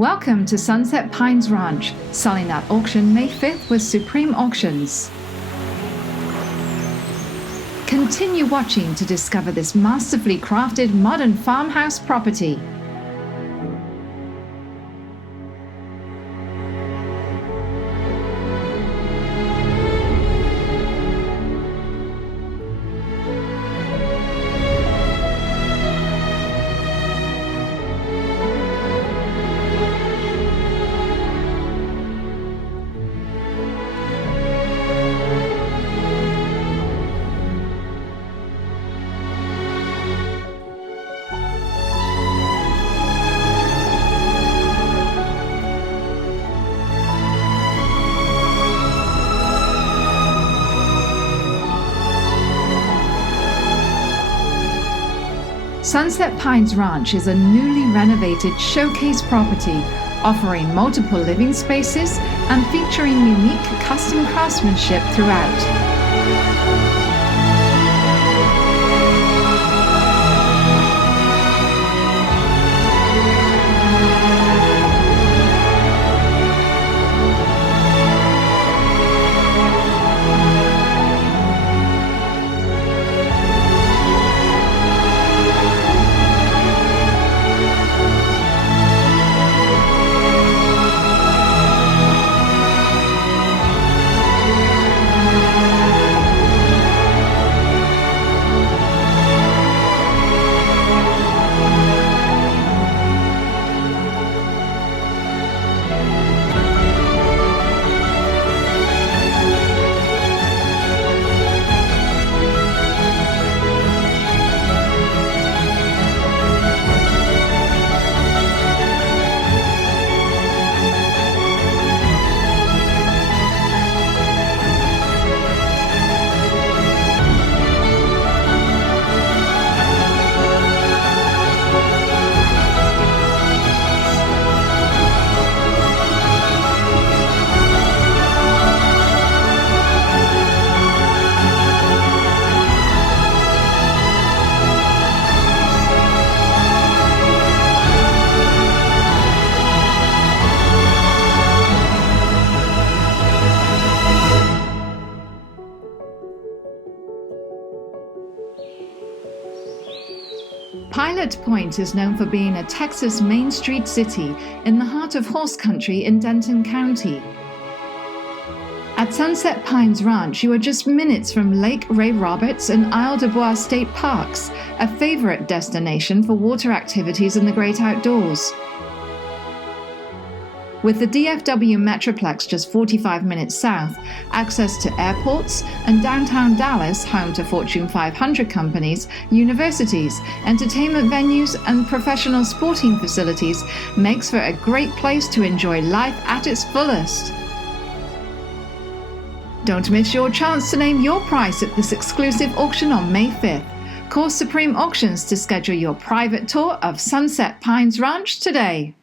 Welcome to Sunset Pines Ranch, selling at auction May 5th with Supreme Auctions. Continue watching to discover this masterfully crafted modern farmhouse property. Sunset Pines Ranch is a newly renovated showcase property offering multiple living spaces and featuring unique custom craftsmanship throughout. Pilot Point is known for being a Texas Main Street city in the heart of horse country in Denton County. At Sunset Pines Ranch, you are just minutes from Lake Ray Roberts and Isle de Bois State Parks, a favorite destination for water activities in the great outdoors. With the DFW Metroplex just 45 minutes south, access to airports, and downtown Dallas, home to Fortune 500 companies, universities, entertainment venues, and professional sporting facilities makes for a great place to enjoy life at its fullest. Don't miss your chance to name your price at this exclusive auction on May 5th. Call Supreme Auctions to schedule your private tour of Sunset Pines Ranch today.